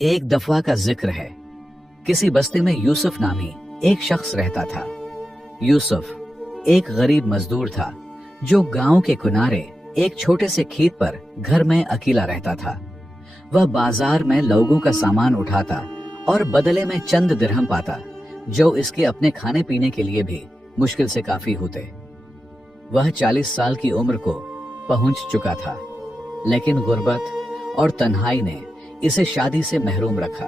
एक दफा का जिक्र है। किसी बस्ती में यूसुफ नामी एक शख्स रहता था। यूसुफ एक गरीब मजदूर था जो गांव के किनारे एक छोटे से खेत पर घर में अकेला रहता था। वह बाजार में लोगों का सामान उठाता और बदले में चंद दिरहम पाता, जो इसके अपने खाने पीने के लिए भी मुश्किल से काफी होते। वह 40 साल की उम्र को पहुंच चुका था, लेकिन गुर्बत और तन्हाई ने इसे शादी से महरूम रखा।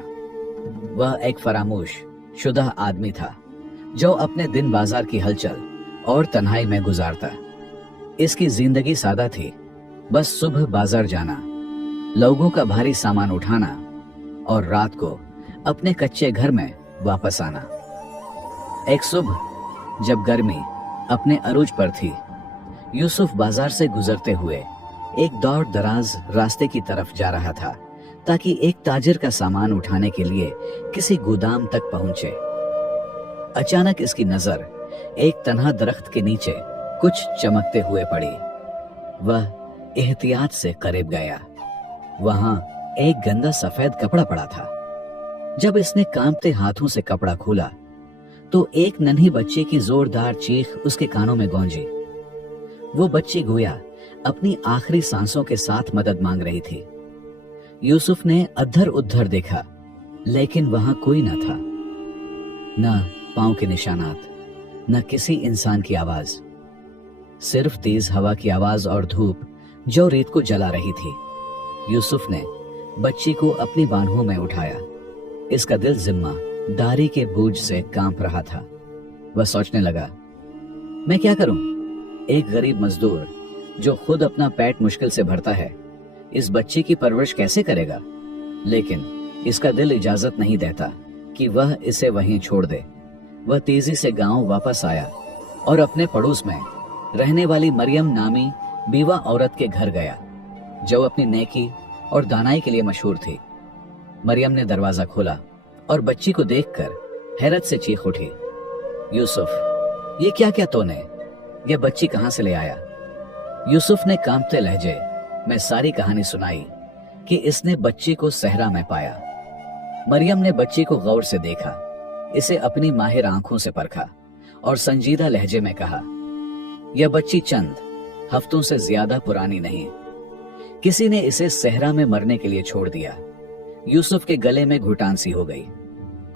वह एक फरामोश शुदा आदमी था जो अपने दिन बाजार की हलचल और तन्हाई में गुजारता। इसकी जिंदगी सादा थी, बस सुबह बाजार जाना, लोगों का भारी सामान उठाना और रात को अपने कच्चे घर में वापस आना। एक सुबह जब गर्मी अपने अरूज पर थी, यूसुफ बाजार से गुजरते हुए एक दौर दराज रास्ते की तरफ जा रहा था ताकि एक ताजिर का सामान उठाने के लिए किसी गोदाम तक पहुंचे। अचानक इसकी नजर एक तन्हा दरख्त के नीचे कुछ चमकते हुए पड़ी। वह एहतियात से करीब गया। वहां एक गंदा सफेद कपड़ा पड़ा था। जब इसने कांपते हाथों से कपड़ा खोला तो एक नन्ही बच्चे की जोरदार चीख उसके कानों में गूंजी। वो बच्ची गोया अपनी आखिरी सांसों के साथ मदद मांग रही थी। यूसुफ ने अधर उधर देखा, लेकिन वहां कोई न था। न पांव के निशानात, न किसी इंसान की आवाज, सिर्फ तेज हवा की आवाज और धूप जो रेत को जला रही थी। यूसुफ ने बच्ची को अपनी बाहों में उठाया। इसका दिल जिम्मा दारी के बोझ से कांप रहा था। वह सोचने लगा, मैं क्या करूं? एक गरीब मजदूर जो खुद अपना पेट मुश्किल से भरता है, इस बच्ची की परवरिश कैसे करेगा? लेकिन इसका दिल इजाजत नहीं देता कि वह इसे वहीं छोड़ दे। वह तेजी से गांव वापस आया और अपने पड़ोस में रहने वाली मरियम नामी बीवा औरत के घर गया, जो अपनी नेकी और दानाई के लिए मशहूर थी। मरियम ने दरवाजा खोला और बच्ची को देखकर हैरत से चीख उठी, यूसुफ, ये क्या क्या तूने? यह बच्ची कहां से ले आया? यूसुफ ने कांपते लहजे में सारी कहानी सुनाई कि इसने बच्ची को सहरा में पाया। मरियम ने बच्ची को गौर से देखा, इसे अपनी माहिर आंखों से परखा और संजीदा लहजे में कहा, यह बच्ची चंद हफ्तों से ज्यादा पुरानी नहीं। किसी ने इसे सहरा में मरने के लिए छोड़ दिया। यूसुफ के गले में घुटान सी हो गई।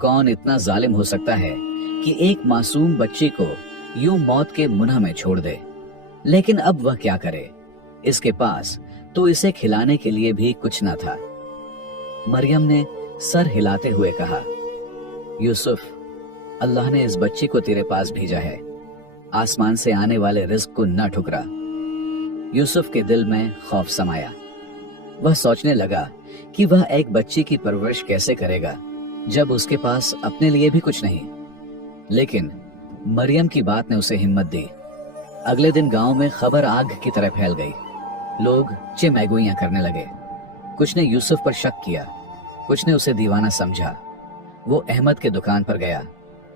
कौन इतना जालिम हो सकता है कि एक मासूम बच्ची को यूं मौत के मुन्ह में छोड़ दे? लेकिन अब वह क्या करे? इसके पास तो इसे खिलाने के लिए भी कुछ न था। मरियम ने सर हिलाते हुए कहा, यूसुफ, अल्लाह ने इस बच्ची को तेरे पास भेजा है। आसमान से आने वाले रिज्क को न ठुकरा। यूसुफ के दिल में खौफ समाया। वह सोचने लगा कि वह एक बच्ची की परवरिश कैसे करेगा जब उसके पास अपने लिए भी कुछ नहीं। लेकिन मरियम की बात ने उसे हिम्मत दी। अगले दिन गांव में खबर आग की तरह फैल गई। लोग चिमैगुइयां करने लगे। कुछ ने यूसुफ पर शक किया, कुछ ने उसे दीवाना समझा। वो अहमद के दुकान पर गया,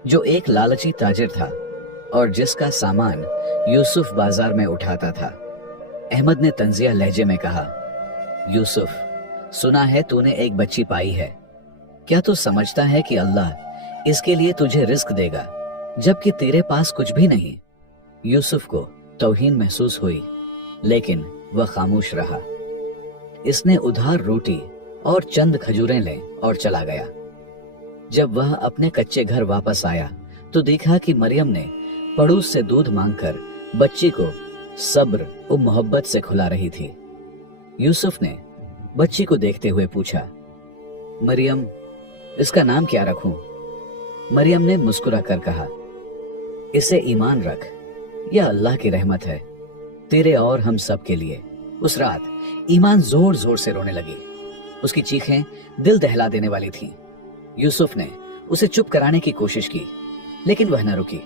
जो एक लालची ताजिर था और जिसका सामान यूसुफ बाजार में उठाता था। अहमद ने तंजिया लहजे में कहा, यूसुफ, सुना है तूने एक बच्ची पाई है। क्या तू समझता है कि अल्लाह इसके लिए तुझे रिस्क देगा जबकि तेरे पास कुछ भी नहीं? यूसुफ को तौहीन महसूस हुई, लेकिन वह खामोश रहा। इसने उधार रोटी और चंद खजूरें ले और चला गया। जब वह अपने कच्चे घर वापस आया तो देखा कि मरियम ने पड़ोस से दूध मांगकर बच्ची को सब्र और मोहब्बत से खिला रही थी। यूसुफ ने बच्ची को देखते हुए पूछा, मरियम, इसका नाम क्या रखूं? मरियम ने मुस्कुरा कर कहा, इसे ईमान रख, यह अल्लाह की रहमत है तेरे और हम सब के लिए। उस रात ईमान जोर जोर से रोने लगी। उसकी चीखें दिल दहला देने वाली थीं। यूसुफ ने उसे चुप कराने की कोशिश की, लेकिन वह न रुकी।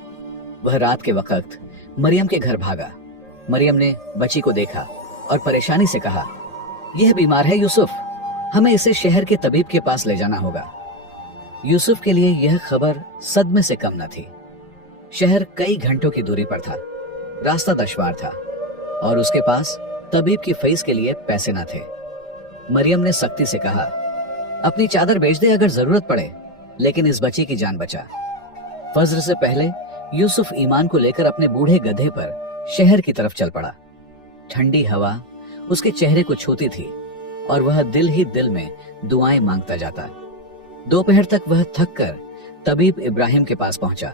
वह रात के वक्त मरियम के घर भागा। मरियम ने बच्ची को देखा और परेशानी से कहा, यह बीमार है यूसुफ, हमें इसे शहर के तबीब के पास ले जाना होगा। यूसुफ के लिए यह खबर सदमे से कम न थी। शहर कई घंटों की दूरी पर था, रास्ता दुश्वार था और उसके पास तबीब की फीस के लिए पैसे न थे। मरियम ने सख्ती से कहा, अपनी चादर बेच दे अगर जरूरत पड़े, लेकिन इस बच्ची की जान बचा। फज्र से पहले यूसुफ ईमान को लेकर अपने बूढ़े गधे पर शहर की तरफ चल पड़ा। ठंडी हवा उसके चेहरे को छूती थी और वह दिल ही दिल में दुआएं मांगता जाता। दोपहर तक वह थक कर तबीब इब्राहिम के पास पहुंचा,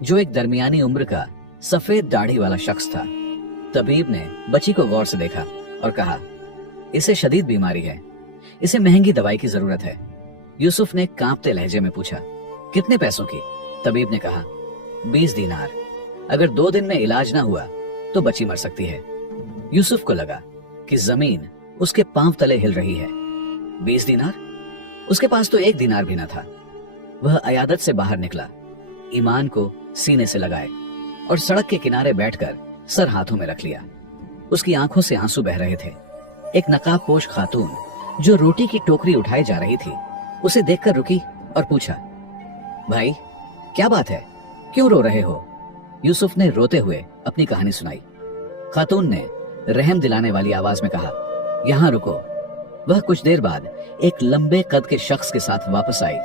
जो एक दरमियानी उम्र का सफेद दाढ़ी वाला शख्स था। तबीब ने बच्ची को गौर से देखा और कहा, इसे शदीद बीमारी है, इसे महंगी दवाई की जरूरत है। यूसुफ ने कांपते लहजे में पूछा, कितने पैसों की? तबीब ने कहा, 20 दीनार। अगर 2 दिन में इलाज ना हुआ तो बच्ची मर सकती है। यूसुफ को लगा कि जमीन उसके पांव तले हिल रही है। 20 दीनार? उसके पास तो 1 दीनार भी ना था। वह अयादत से बाहर निकला, ईमान को सीने से लगाए और सड़क के किनारे बैठकर सर हाथों में रख लिया। उसकी आंखों से आंसू बह रहे थे। एक नकाबपोश खातून जो रोटी की टोकरी उठाए जा रही थी, उसे देखकर रुकी और पूछा, भाई क्या बात है, क्यों रो रहे हो? यूसुफ ने रोते हुए अपनी कहानी सुनाई। खातून ने रहम दिलाने वाली आवाज में कहा, यहां रुको। वह कुछ देर बाद एक लंबे कद के शख्स के साथ वापस आई,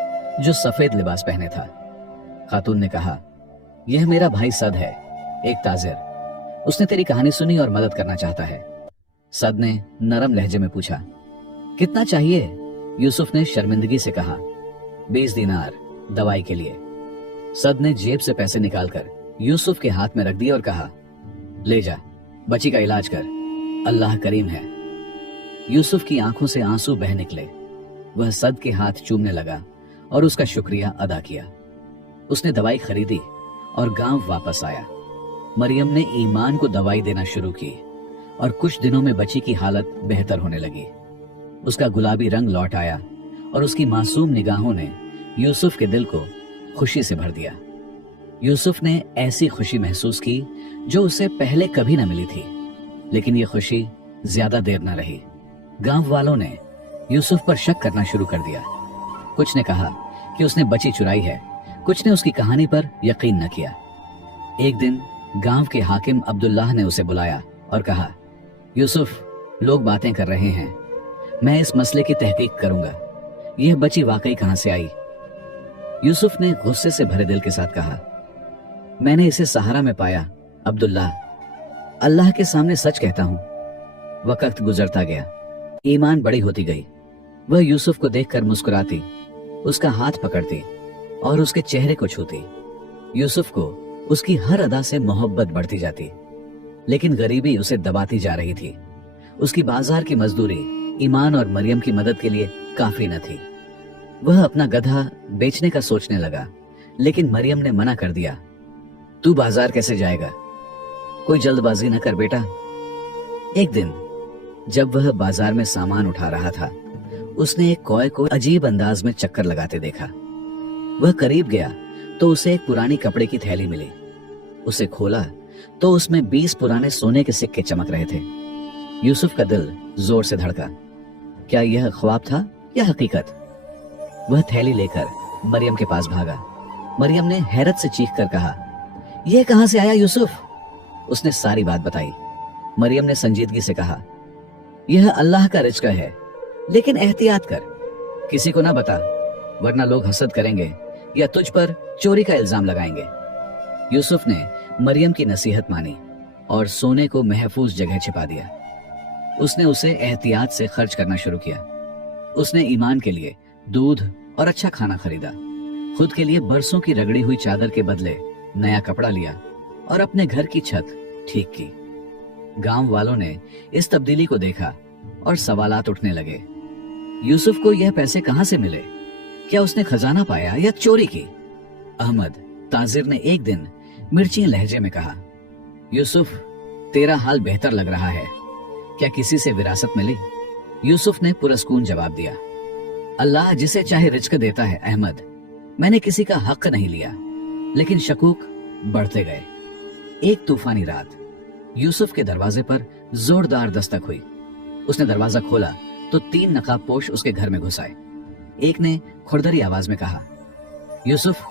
जो सफेद लिबास पहने था। खातून ने कहा, यह मेरा भाई सद है, एक ताजिर। उसने तेरी कहानी सुनी और मदद करना चाहता है। सद ने नरम लहजे में पूछा, कितना चाहिए? यूसुफ ने शर्मिंदगी से कहा, 20 दीनार दवाई के लिए। सद ने जेब से पैसे निकालकर यूसुफ के हाथ में रख दिए और कहा, ले जा, बच्ची का इलाज कर, अल्लाह करीम है। यूसुफ की आंखों से आंसू बह निकले। वह सद के हाथ चूमने लगा और उसका शुक्रिया अदा किया। उसने दवाई खरीदी और गांव वापस आया। मरियम ने ईमान को दवाई देना शुरू की और कुछ दिनों में बच्ची की हालत बेहतर होने लगी। उसका गुलाबी रंग लौट आया और उसकी मासूम निगाहों ने यूसुफ के दिल को खुशी से भर दिया। यूसुफ ने ऐसी खुशी महसूस की जो उसे पहले कभी न मिली थी, लेकिन यह खुशी ज्यादा देर न रही। गांव वालों ने यूसुफ पर शक करना शुरू कर दिया। कुछ ने कहा कि उसने बच्ची चुराई है, कुछ ने उसकी कहानी पर यकीन न किया। एक दिन गांव के हाकिम अब्दुल्लाह ने उसे बुलाया और कहा, यूसुफ, लोग बातें कर रहे हैं, मैं इस मसले की तहकीक करूंगा। यह बच्ची वाकई कहां से आई? यूसुफ ने गुस्से से भरे दिल के साथ कहा, मैंने इसे सहारा में पाया अब्दुल्लाह, अल्लाह के सामने सच कहता हूं। वक्त गुजरता गया, ईमान बड़ी होती गई। वह यूसुफ को देखकर मुस्कुराती, उसका हाथ पकड़ती और उसके चेहरे को छूती। यूसुफ को उसकी हर अदा से मोहब्बत बढ़ती जाती, लेकिन गरीबी उसे दबाती जा रही थी। उसकी बाजार की मजदूरी ईमान और मरियम की मदद के लिए काफी न थी। वह अपना गधा बेचने का सोचने लगा, लेकिन मरियम ने मना कर दिया। तू बाजार कैसे जाएगा? कोई जल्दबाजी न कर बेटा। एक दिन जब वह बाजार में सामान उठा रहा था, उसने एक कौए को अजीब अंदाज में चक्कर लगाते देखा। वह करीब गया तो उसे एक पुरानी कपड़े की थैली मिली। उसे खोला तो उसमें 20 पुराने सोने के सिक्के चमक रहे थे। यूसुफ का दिल जोर से धड़का। क्या यह ख्वाब था या हकीकत? वह थैली लेकर मरियम के पास भागा। मरियम ने हैरत से चीख कर कहा, यह कहां से आया यूसुफ? उसने सारी बात बताई। मरियम ने संजीदगी से कहा, यह अल्लाह का रिज़्क़ है, लेकिन एहतियात कर, किसी को ना बता, वरना लोग हसद करेंगे या तुझ पर चोरी का इल्जाम लगाएंगे। यूसुफ ने मरियम की नसीहत मानी और सोने को महफूज जगह छिपा दिया। उसने उसे एहतियात से खर्च करना शुरू किया। उसने ईमान के लिए दूध और अच्छा खाना खरीदा, खुद के लिए बरसों की रगड़ी हुई चादर के बदले नया कपड़ा लिया और अपने घर की छत ठीक की। गांव वालों ने इस तब्दीली को देखा और सवालात उठने लगे। यूसुफ को यह पैसे कहां से मिले? क्या उसने खजाना पाया या चोरी की? अहमद ताजिर ने एक दिन मिर्ची लहजे में कहा, यूसुफ, तेरा हाल बेहतर लग रहा है, क्या किसी से विरासत मिली? यूसुफ ने पुरस्कून जवाब दिया, अल्लाह जिसे चाहे रिज़्क़ देता है अहमद, मैंने किसी का हक नहीं लिया। लेकिन शकूक बढ़ते गए। एक तूफानी रात यूसुफ के दरवाजे पर जोरदार दस्तक हुई। उसने दरवाजा खोला तो 3 नकाबपोश उसके घर में घुस आए। एक ने खुरदरी आवाज में कहा, यूसुफ,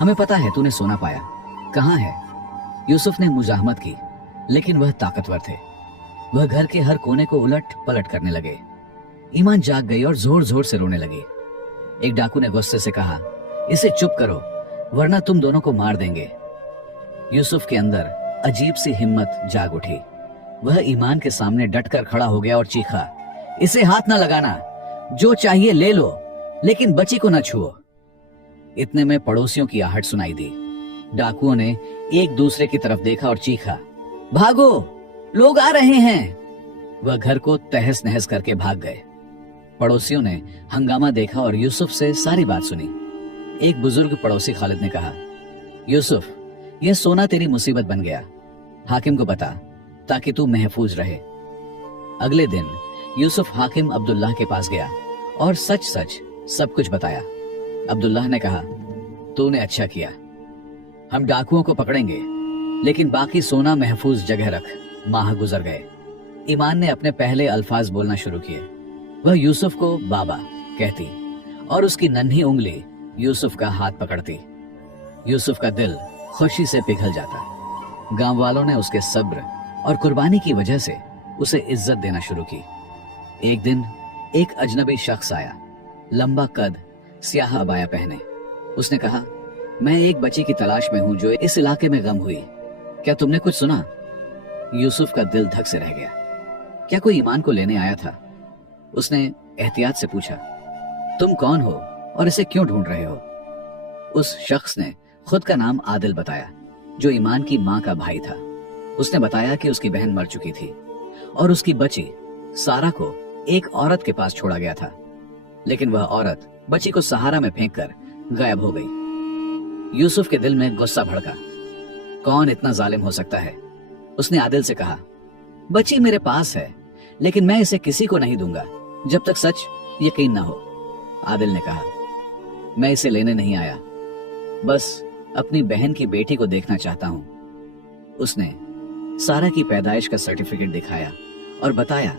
हमें पता है तूने सोना पाया, कहां है? यूसुफ ने मुजाहमत की, लेकिन वह ताकतवर थे। वह घर के हर कोने को उलट पलट करने लगे। ईमान जाग गई और जोर जोर से रोने लगी। एक डाकू ने गुस्से से कहा, इसे चुप करो वरना तुम दोनों को मार देंगे। यूसुफ के अंदर अजीब सी हिम्मत जाग उठी। वह ईमान के सामने डटकर खड़ा हो गया और चीखा, इसे हाथ ना लगाना, जो चाहिए ले लो, लेकिन बच्ची को न छुओ। इतने में पड़ोसियों की आहट सुनाई दी। डाकुओं ने एक दूसरे की तरफ देखा और चीखा, भागो, लोग आ रहे हैं। वह घर को तहस नहस करके भाग गए। पड़ोसियों ने हंगामा देखा और यूसुफ से सारी बात सुनी। एक बुजुर्ग पड़ोसी खालिद ने कहा, यूसुफ, यह सोना तेरी मुसीबत बन गया, हाकिम को बता ताकि तू महफूज रहे। अगले दिन यूसुफ हाकिम अब्दुल्लाह के पास गया और सच सच सब कुछ बताया। अब्दुल्लाह ने कहा, तूने अच्छा किया, हम डाकुओं को पकड़ेंगे, लेकिन बाकी सोना महफूज जगह रख। माह गुजर गए। ईमान ने अपने पहले अल्फाज बोलना शुरू किए। वह यूसुफ को बाबा कहती और उसकी नन्ही उंगली यूसुफ का हाथ पकड़ती। यूसुफ का दिल खुशी से पिघल जाता। गांव वालों ने उसके सब्र और कुर्बानी की वजह से उसे इज्जत देना शुरू की। एक दिन एक अजनबी शख्स आया, लंबा कद, स्याह अबाया पहने। उसने कहा, मैं एक बच्ची की तलाश में हूं जो इस इलाके में गम हुई। क्या तुमने कुछ सुना? यूसुफ का दिल धक से रह गया। क्या कोई ईमान को लेने आया था? उसने एहतियात से पूछा, तुम कौन हो और इसे क्यों ढूंढ रहे हो? उस शख्स ने खुद का नाम आदिल बताया, जो ईमान की मां का भाई था। उसने बताया कि उसकी बहन मर चुकी थी और उसकी बच्ची सारा को एक औरत के पास छोड़ा गया था, लेकिन वह औरत बच्ची को सहारा में फेंककर गायब हो गई। यूसुफ के दिल में गुस्सा भड़का। कौन इतना जालिम हो सकता है? उसने आदिल से कहा, बच्ची मेरे पास है, लेकिन मैं इसे किसी को नहीं दूंगा जब तक सच यकीन ना हो। आदिल ने कहा, मैं इसे लेने नहीं आया, बस अपनी बहन की बेटी को देखना चाहता हूं। उसने सारा की पैदाइश का सर्टिफिकेट दिखाया और बताया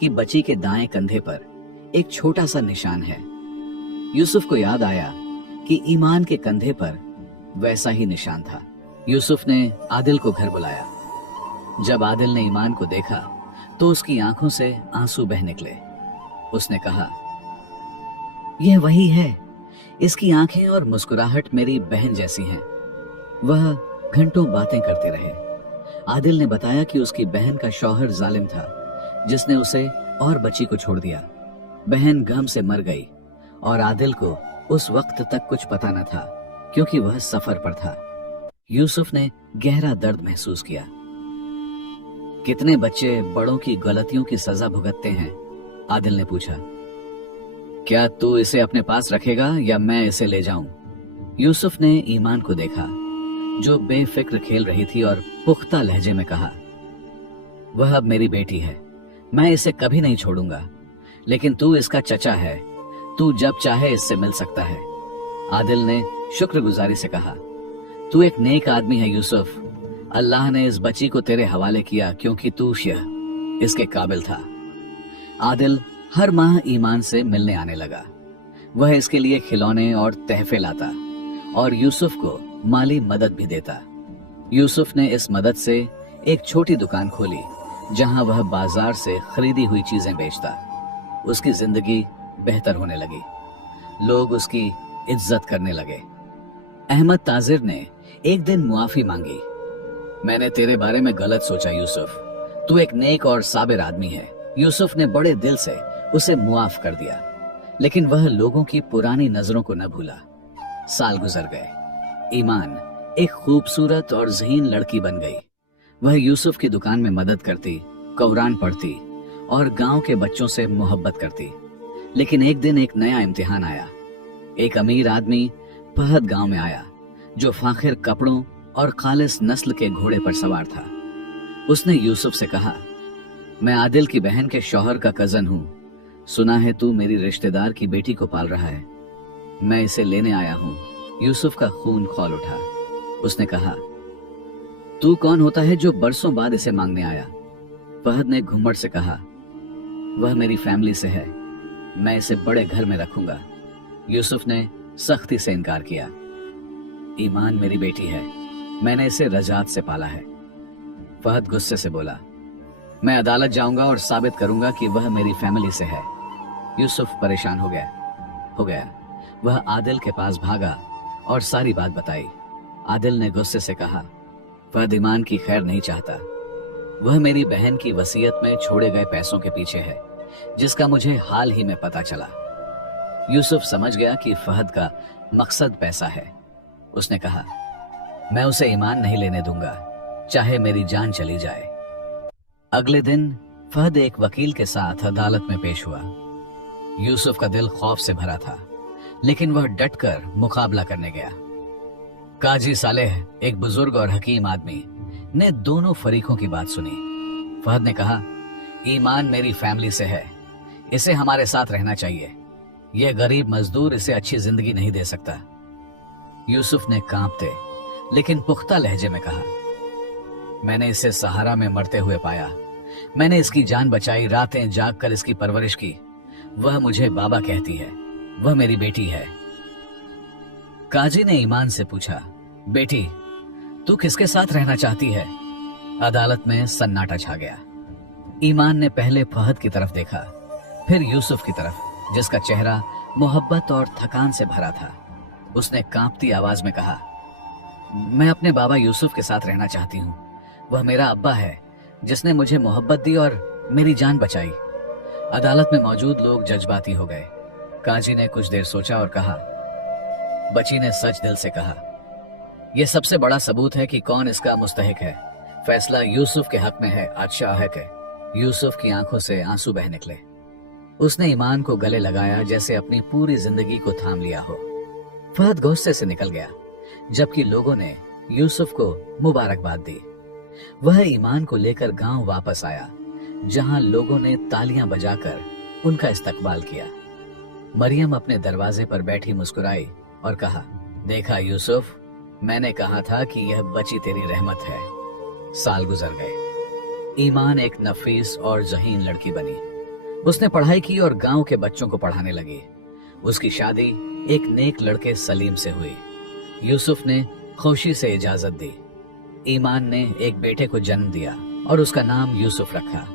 कि बच्ची के दाएं कंधे पर एक छोटा सा निशान है। यूसुफ को याद आया कि ईमान के कंधे पर वैसा ही निशान था। यूसुफ ने आदिल को घर बुलाया। जब आदिल ने ईमान को देखा तो उसकी आंखों से आंसू बह निकले। उसने कहा, यह वही है, इसकी आंखें और मुस्कुराहट मेरी बहन जैसी हैं। वह घंटों बातें करते रहे। आदिल ने बताया कि उसकी बहन का शौहर जालिम था, जिसने उसे और बच्ची को छोड़ दिया। बहन गम से मर गई और आदिल को उस वक्त तक कुछ पता न था, क्योंकि वह सफर पर था। यूसुफ ने गहरा दर्द महसूस किया। कितने बच्चे बड़ों की गलतियों की सजा भुगतते हैं? आदिल ने पूछा। क्या तू इसे अपने पास रखेगा या मैं इसे ले जाऊं? यूसुफ ने ईमान को देखा, जो बेफिक्र खेल रही थी, और पुख्ता लहजे में कहा, वह अब मेरी बेटी है, मैं इसे कभी नहीं छोड़ूंगा, लेकिन तू इसका चचा है, तू जब चाहे इससे मिल सकता है। आदिल ने शुक्रगुजारी से कहा, तू एक नेक आदमी है यूसुफ। अल्लाह ने इस बच्ची को तेरे हवाले किया क्योंकि तू इसके काबिल था। आदिल हर माह ईमान से मिलने आने लगा। वह इसके लिए खिलौने और तहफे लाता और यूसुफ को माली मदद भी देता। यूसुफ ने इस मदद से एक छोटी दुकान खोली, जहां वह बाजार से खरीदी हुई चीजें बेचता। उसकी जिंदगी बेहतर होने लगी। लोग उसकी इज्जत करने लगे। अहमद ताजिर ने एक दिन मुआफी मांगी। मैंने तेरे बारे में गलत सोचा यूसुफ, तू एक नेक और साबिर आदमी है। यूसुफ ने बड़े दिल से उसे मुआफ कर दिया, लेकिन वह लोगों की पुरानी नजरों को न भूला। साल गुजर गए। ईमान एक खूबसूरत और ज़हीन लड़की बन गई। वह यूसुफ की दुकान में मदद करती, कुरान पढ़ती और गांव के बच्चों से मोहब्बत करती। लेकिन एक दिन एक नया इम्तिहान आया। एक अमीर आदमी फहद गांव में आया, जो फाखिर कपड़ों और खालिस नस्ल के घोड़े पर सवार था। उसने यूसुफ से कहा, मैं आदिल की बहन के शौहर का कजन हूं। सुना है तू मेरी रिश्तेदार की बेटी को पाल रहा है। मैं इसे लेने आया हूं। यूसुफ का खून खौल उठा। उसने कहा, तू कौन होता है जो बरसों बाद इसे मांगने आया? फहद ने घुम्मट से कहा, वह मेरी फैमिली से है, मैं इसे बड़े घर में रखूंगा। यूसुफ ने सख्ती से इनकार किया। ईमान मेरी बेटी है, मैंने इसे रजात से पाला है। फहद गुस्से से बोला, मैं अदालत जाऊंगा और साबित करूंगा कि वह मेरी फैमिली से है। यूसुफ परेशान हो गया। वह आदिल के पास भागा और सारी बात बताई। आदिल ने गुस्से से कहा, फहद ईमान की खैर नहीं चाहता। वह मेरी बहन की वसीयत में छोड़े गए पैसों के पीछे है, जिसका मुझे हाल ही में पता चला। यूसुफ समझ गया कि फहद का मकसद पैसा है। उसने कहा, मैं उसे ईमान नहीं लेने दूंगा, चाहे मेरी जान चली जाए। अगले दिन फहद एक वकील के साथ अदालत में पेश हुआ। यूसुफ का दिल खौफ से भरा था, लेकिन वह डटकर मुकाबला करने गया। काजी सालेह, एक बुजुर्ग और हकीम आदमी, ने दोनों फरीकों की बात सुनी। फहद ने कहा, ईमान मेरी फैमिली से है, इसे हमारे साथ रहना चाहिए। यह गरीब मजदूर इसे अच्छी जिंदगी नहीं दे सकता। यूसुफ ने कांपते लेकिन पुख्ता लहजे में कहा, मैंने इसे सहारा में मरते हुए पाया। मैंने इसकी जान बचाई, रातें जाग कर इसकी परवरिश की। वह मुझे बाबा कहती है, वह मेरी बेटी है। काजी ने ईमान से पूछा, बेटी, तू किसके साथ रहना चाहती है? अदालत में सन्नाटा छा गया। ईमान ने पहले फहद की तरफ देखा, फिर यूसुफ की तरफ, जिसका चेहरा मोहब्बत और थकान से भरा था। उसने कांपती आवाज में कहा, मैं अपने बाबा यूसुफ के साथ रहना चाहती हूँ। वह मेरा अब्बा है, जिसने मुझे मोहब्बत दी और मेरी जान बचाई। अदालत में मौजूद लोग जज्बाती हो गए। काजी ने कुछ देर सोचा और कहा, बच्ची ने सच दिल से कहा, यह सबसे बड़ा सबूत है कि कौन इसका मुस्तहिक है। फैसला यूसुफ के हक में है। अच्छा है कि यूसुफ की आंखों से आंसू बह निकले। उसने ईमान को गले लगाया जैसे अपनी पूरी जिंदगी को थाम लिया हो। फहद गुस्से से निकल गया, जबकि लोगों ने यूसुफ को मुबारकबाद दी। वह ईमान को लेकर गांव वापस आया, जहां लोगों ने तालियां बजाकर उनका इस्तकबाल किया। मरियम अपने दरवाजे पर बैठी मुस्कुराई और कहा, देखा यूसुफ, मैंने कहा था कि यह बची तेरी रहमत है। साल गुजर गए। ईमान एक नफीस और ज़हीन लड़की बनी। उसने पढ़ाई की और गांव के बच्चों को पढ़ाने लगी। उसकी शादी एक नेक लड़के सलीम से हुई। यूसुफ ने खुशी से इजाजत दी। ईमान ने एक बेटे को जन्म दिया और उसका नाम यूसुफ रखा।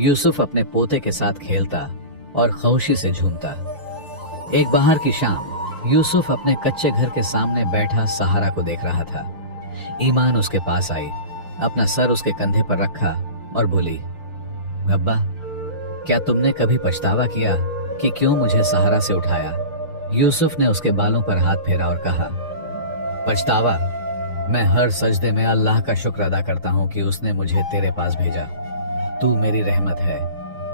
यूसुफ अपने पोते के साथ खेलता और खुशी से झूमता। एक बाहर की शाम यूसुफ अपने कच्चे घर के सामने बैठा सहारा को देख रहा था। ईमान उसके पास आई, अपना सर उसके कंधे पर रखा और बोली, अब्बा, क्या तुमने कभी पछतावा किया कि क्यों मुझे सहारा से उठाया? यूसुफ ने उसके बालों पर हाथ फेरा और कहा, पछतावा? मैं हर सजदे में अल्लाह का शुक्र अदा करता हूँ कि उसने मुझे तेरे पास भेजा। तू मेरी रहमत है,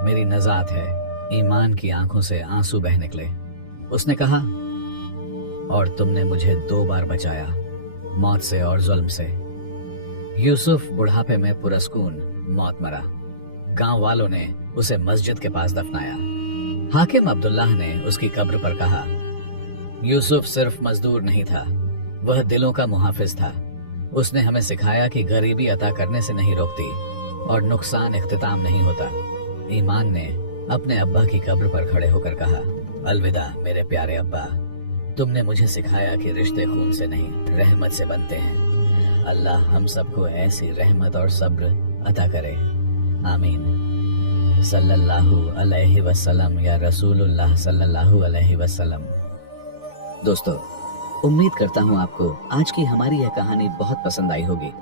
मेरी नजात है। ईमान की आंखों से आंसू बह निकले। उसने कहा, और तुमने मुझे 2 बार बचाया, मौत से और जुल्म से। यूसुफ बुढ़ापे में पुरस्कून मौत मरा। गांव वालों ने उसे मस्जिद के पास दफनाया। हाकिम अब्दुल्लाह ने उसकी कब्र पर कहा, यूसुफ सिर्फ मजदूर नहीं था, वह दिलों का मुहाफिज था। उसने हमें सिखाया कि गरीबी अता करने से नहीं रोकती और नुकसान इख्तिताम नहीं होता। ईमान ने अपने अब्बा की कब्र पर खड़े होकर कहा, अलविदा मेरे प्यारे अब्बा, तुमने मुझे सिखाया कि रिश्ते खून से नहीं, रहमत से बनते हैं। अल्लाह हम सबको ऐसी रहमत और सब्र अता करे, आमीन। सल्लल्लाहु अलैहि वसल्लम या रसूलुल्लाह सल्लल्लाहु अलैहि वसल्लम। दोस्तों, उम्मीद करता हूँ आपको आज की हमारी यह कहानी बहुत पसंद आई होगी।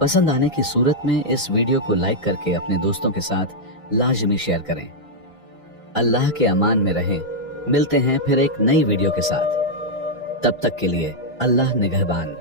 पसंद आने की सूरत में इस वीडियो को लाइक करके अपने दोस्तों के साथ लाजमी शेयर करें। अल्लाह के अमान में रहें। मिलते हैं फिर एक नई वीडियो के साथ। तब तक के लिए अल्लाह निगहबान।